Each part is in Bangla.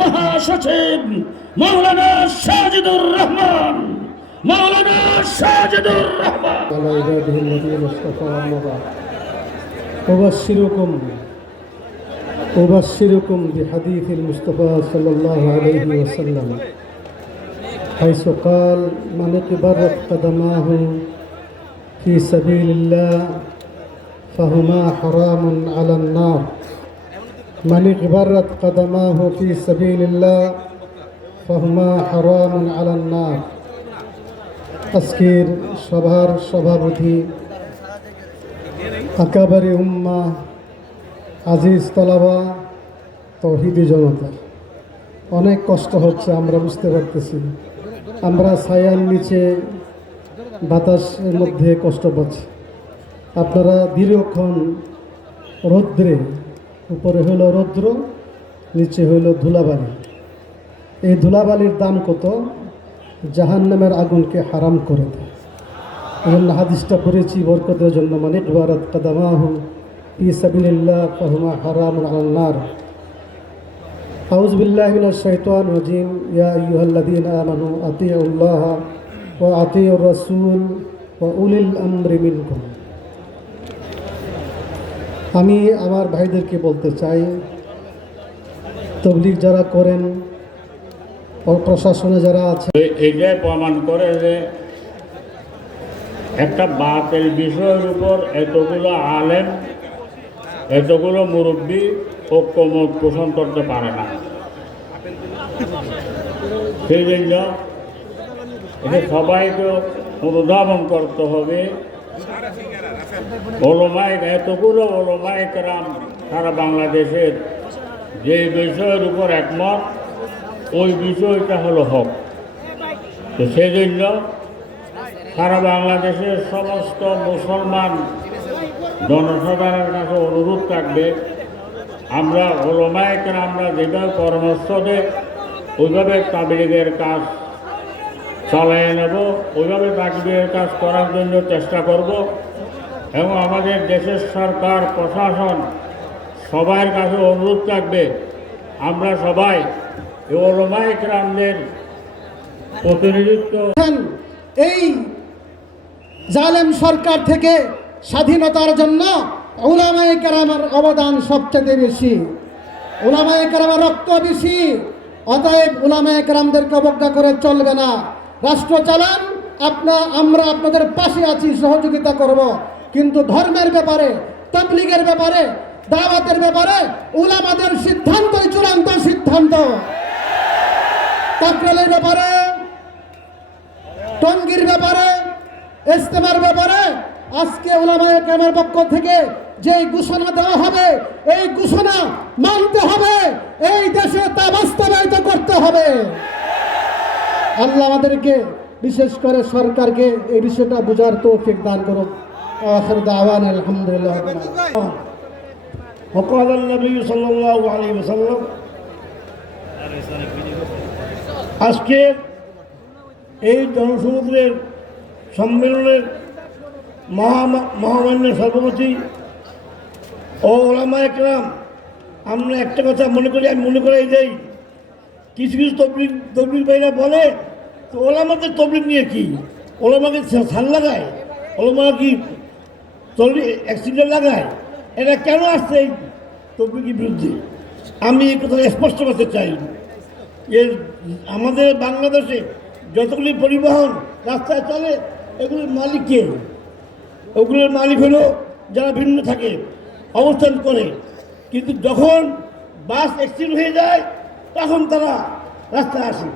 মহাসচিব মৌলানা সাজিদুর রহমান মৌলানা সাজিদুর রহমান على عباده الذين اصطفى أما بعد أبشركم أبشركم بحديث المصطفى صلى الله عليه وسلم حيث قال من اقبرت قدماه في سبيل الله فهما حرام على النار من اقبرت قدماه في سبيل الله فهما حرام على النار আজকের সভার সভাপতি আকাবারি উম্মা আজিজ তালাবা তহিদি জনতা অনেক কষ্ট হচ্ছে আমরা বুঝতে পারতেছি আমরা ছায়ার নিচে বাতাসের মধ্যে কষ্ট পাচ্ছি আপনারা দীর্ঘক্ষণ রৌদ্রে উপরে হলো রৌদ্র, নিচে হইল ধুলাবালি। এই ধুলাবালির দাম কত? জাহান্নামের আগুনকে হারাম করে দেয় এজন্য হাদিসটা পড়েছি, বরকতের জন্য। মানে ভারত কাদামাহু ফি সাবিলিল্লাহ ফাহুমা হারামুন আলান্নার আউযু বিল্লাহি মিনাশ শাইতানির রাজিম। ইয়া আইয়ুহাল্লাযীনা আমানু আতিউল্লাহ ওয়া আতিউর রাসূল ওয়া উলিল আমরি মিনকুম। আমি আমার ভাইদেরকে বলতে চাই, তবলিগ যারা করেন প্রশাসনে যারা আছে। এটাই প্রমাণ করে যে একটা বাতের বিষয়ের উপর এতগুলো আলেম, এতগুলো মুরব্বী ঐক্যমত পোষণ করতে পারে না। সেই জন্য সবাইকে অনুধাবন করতে হবে ওলমায়ক, এতগুলো ওলমায়ক রাম সারা বাংলাদেশের যে বিষয়ের উপর একমত, ওই বিষয়টা হলো হক। তো সেই জন্য সারা বাংলাদেশের সমস্ত মুসলমান জনসাধারণের কাছে অনুরোধ থাকবে, আমরা ওলমায়কের আমরা যেভাবে পরামর্শ দেয় ওইভাবে তাবলিগের কাজ চালিয়ে নেব। ওইভাবে তাকবিরের কাজ করার জন্য চেষ্টা করব। এবং আমাদের দেশের সরকার, প্রশাসন সবার কাছে অনুরোধ থাকবে, আমরা সবাই ওলমায়ক রামদের প্রতিনিধিত্ব এই জালেম সরকার থেকে স্বাধীনতার জন্য ওলামায়ে কেরামের অবদান সবচেয়ে বেশি। ওলামায়ে কেরামের রক্ত বেশি, অতএব ওলামায়ে কেরামদেরকে অবজ্ঞা করে চলবে না। রাষ্ট্র চালান, আপনা, আমরা আপনাদের পাশে আছি, সহযোগিতা করব। কিন্তু ধর্মের ব্যাপারে, তবলিগের ব্যাপারে, দাওয়াতের ব্যাপারে উলামাদের সিদ্ধান্তই চূড়ান্ত সিদ্ধান্ত। তাকরালের ব্যাপারে, টঙ্গির ব্যাপারে ইস্তেমার ব্যাপারে আজকে ওলামায়ে কেরামের পক্ষ থেকে যে ঘোষণা দেওয়া হবে, এই ঘোষণা মানতে হবে। এই দেশে তা আল্লাহ আমাদেরকে বিশেষ করে সরকারকে এই বিষয়টা বোঝার তৌফিক দান করুক আখির দাওয়ান আলহামদুলিল্লাহ রাব্বিল আলামিন। وقال النبي صلى الله عليه وسلم আজকে এই জনসমুদ্রের সম্মেলনের মহা মহামান্য সভাপতি ও ওলামা একরাম আমরা একটা কথা মনে করি আমি মনে করাই দেই কিছু কিছু তবলিক তবলিক ভাইরা বলে তো ওলামাদের তবলিক নিয়ে কি? ওলামাকে ছাল লাগায়? ওলামা কি তবলি অ্যাক্সিডেন্ট লাগায়? এটা কেন আসছে এই তবলিগের বিরুদ্ধে? আমি এই কথা স্পষ্ট করতে চাই। যে আমাদের বাংলাদেশে যতগুলি পরিবহন রাস্তায় চলে, এগুলির মালিক কে? ওগুলোর মালিক হলো যারা ভিন্ন থাকে, অবস্থান করে। কিন্তু যখন বাস অ্যাক্সিডেন্ট হয়ে যায়, তখন তারা রাস্তায় আসে।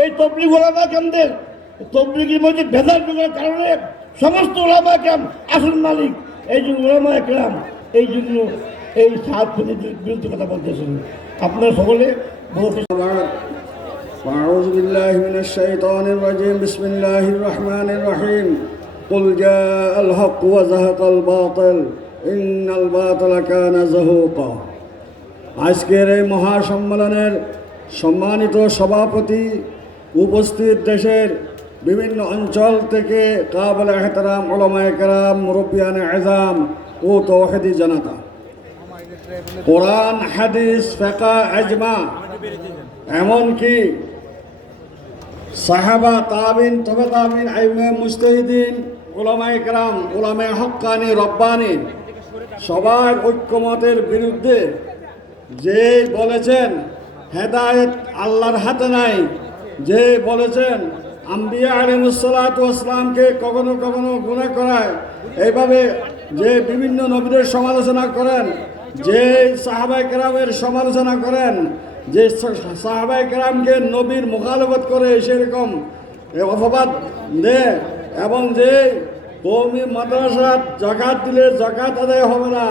এই তবলিগ ওলামা কেমদের তবলিগের মধ্যে ভেদার ঢোকার কারণে সমস্ত ওলামা কেম আসল মালিক এই জন্য ওলামা একরাম এই জন্য এই সাত বিরুদ্ধে কথা বলতেছেন আপনারা সকলে বলতে بعد فأعوذ بالله من الشيطان الرجيم بسم الله الرحمن الرحيم قل جاء الحق وزهق الباطل إن الباطل كان زهوقا আজকের এই মহাসম্মেলনের সম্মানিত সভাপতি উপস্থিত দেশের বিভিন্ন অঞ্চল থেকে কাবল এহতারাম ওলামায় কেরাম, মুরব্বিয়ান এজাম ও তৌহেদি জনতা। কোরআন, হাদিস ফেকা আজমা এমনকি সাহাবা, তাবিন, তবে তাবিন, আইমে মুস্তাহিদিন ওলামা একরাম ওলামা হক্কানি, রব্বানি সবার ঐক্যমতের বিরুদ্ধে যে বলেছেন, হেদায়েত আল্লাহর হাতে নাই যে বলেছেন, আম্বিয়া আলিমুসালাতামকে কখনো কখনো গুণা করায়। এইভাবে যে বিভিন্ন নবীদের সমালোচনা করেন, যে সাহাবাই কেরামের সমালোচনা করেন, যে সাহাবাই কেরামকে নবীর মোকালবত করে সেরকম অপবাদ দেয় এবং যে কৌমি মাদ্রাসা জাকাত দিলে জাকাত আদায় হবে না।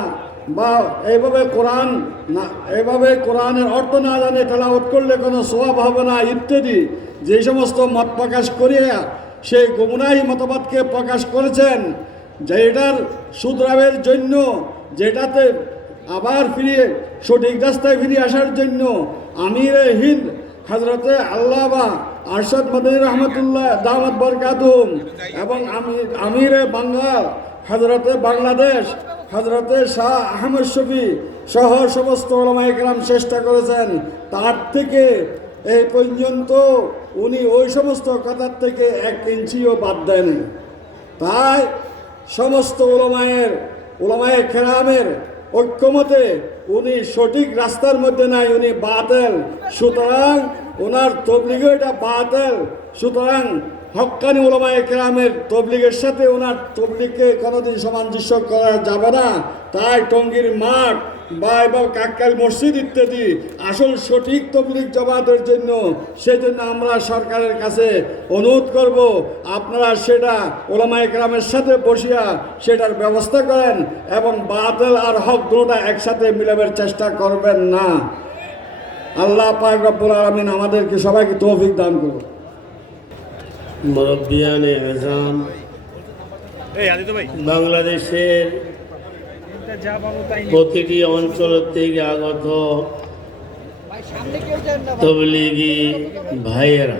বা এইভাবে কোরআন না, এইভাবে কোরআনের অর্থ না জানে তেলাওয়াত করলে কোনো সোয়াব হবে না, ইত্যাদি। যে সমস্ত মত প্রকাশ করিয়া সেই গুমনাহী মতবাদকে প্রকাশ করেছেন যে এটার সুদ্রাবের জন্য, যেটাতে আবার ফিরে সঠিক রাস্তায় ফিরে আসার জন্য আমির হিন্দ হজরতে আল্লাহবা আরশাদ মদিন রহমতুল্লাহ দামদ বরকাতুম এবং আমির, আমিরে বাঙ্গাল হজরতে বাংলাদেশ হজরতে শাহ আহমদ শফি সহ সমস্ত ওলামাইকরাম চেষ্টা করেছেন। তার থেকে এই পর্যন্ত উনি ওই সমস্ত কথার থেকে এক ইঞ্চিও বাদ দেন তাই সমস্ত ওলামায়ের ওলামায়ে খেরামের ঐক্যমতে উনি সঠিক রাস্তার মধ্যে নাই, উনি বাতেল। সুতরাং ওনার তবলিগও এটা বাতেল। সুতরাং হক্কানি ওলামায়ে কেরামের তবলিগের সাথে ওনার তবলিগকে কোনোদিন সামঞ্জস্য করা যাবে না। তাই টঙ্গীর মাঠ বা এবং কাক্কাল মসজিদ ইত্যাদি আসল সঠিক তবলিগ জমাতের জন্য সেজন্য আমরা সরকারের কাছে অনুরোধ করব, আপনারা সেটা ওলামায়ে কেরামের সাথে বসিয়া সেটার ব্যবস্থা করেন এবং বাতিল আর হক দুটা একসাথে মিলাবের চেষ্টা করবেন না। আল্লাহ পাক রব্বুল আলমিন আমাদেরকে সবাইকে তৌফিক দান করুন। মুরব্বিয়ানে বাংলাদেশের প্রতিটি অঞ্চল থেকে আগত তবলিগি ভাইয়েরা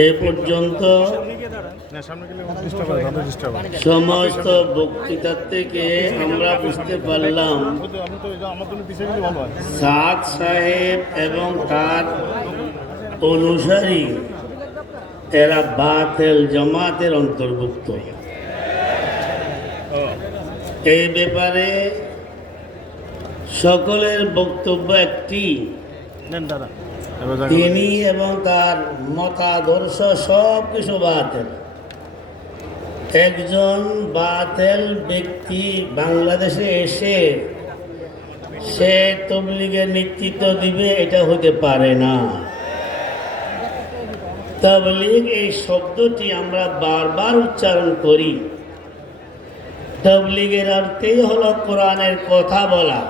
এ পর্যন্ত সমস্ত বক্তৃতার থেকে আমরা বুঝতে পারলাম সাদ সাহেব এবং তার অনুসারী এরা বাতেল জমাতের অন্তর্ভুক্ত। এই ব্যাপারে সকলের বক্তব্য একটি। তিনি এবং তার মতাদর্শ সব কিছু বাতেল। একজন বাতেল ব্যক্তি বাংলাদেশে এসে সে তবলিগের নেতৃত্ব দিবে এটা হতে পারে না। তাবলিগ এই শব্দটি আমরা বারবার উচ্চারণ করি। তবলিগের অর্থেই হলো কোরআনের কথা বলা।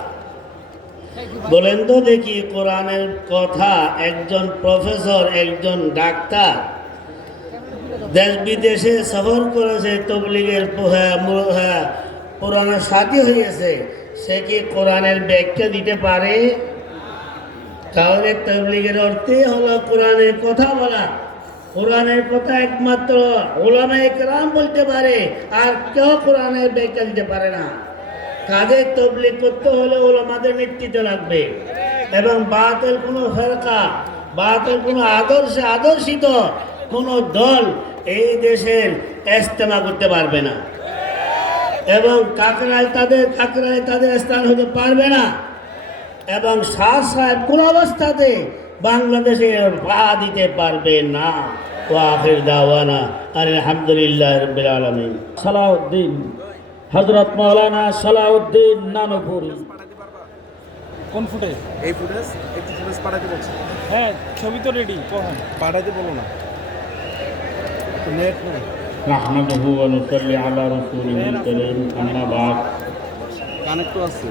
বলেন তো দেখি, কোরআনের কথা একজন প্রফেসর, একজন ডাক্তার দেশ বিদেশে সফর করেছে, তবলিগের পুরানো সাথী হয়েছে, সে কি কোরআনের ব্যাখ্যা দিতে পারে? তাহলে তবলিগের অর্থে হলো কোরআনের কথা বলা। কোরআনের কথা একমাত্র ওলামা একরাম বলতে পারে, আর কেউ কোরআনের ব্যাখ্যা দিতে পারে না। কাদের তবলিগ করতে হলে ওলামাদের নেতৃত্ব লাগবে। এবং বাতেল কোনো ফেরকা, বাতেল কোনো আদর্শে আদর্শিত কোনো দল এই দেশের ইস্তেমা করতে পারবে না। এবং কাকরায় তাদের কাকরায় তাদের স্থান হতে পারবে না। এবং শাহ সাহেব কোন অবস্থাতে বাংলাদেশে পা দিতে পারবে না ও আখির দাওয়ানা আর আলহামদুলিল্লাহ রবিল আলমিন সালাউদ্দিন হজরত মৌলানা সালাউদ্দিন নানপুরি কোন ফুটেজ এই ফুটেজ একটু ফুটেজ পাঠাতে বলছি হ্যাঁ ছবি তো রেডি কখন পাঠাতে বলো না নেট নেই نحمده ونصلي على رسوله الكريم أما بعد কানেক্ট আছে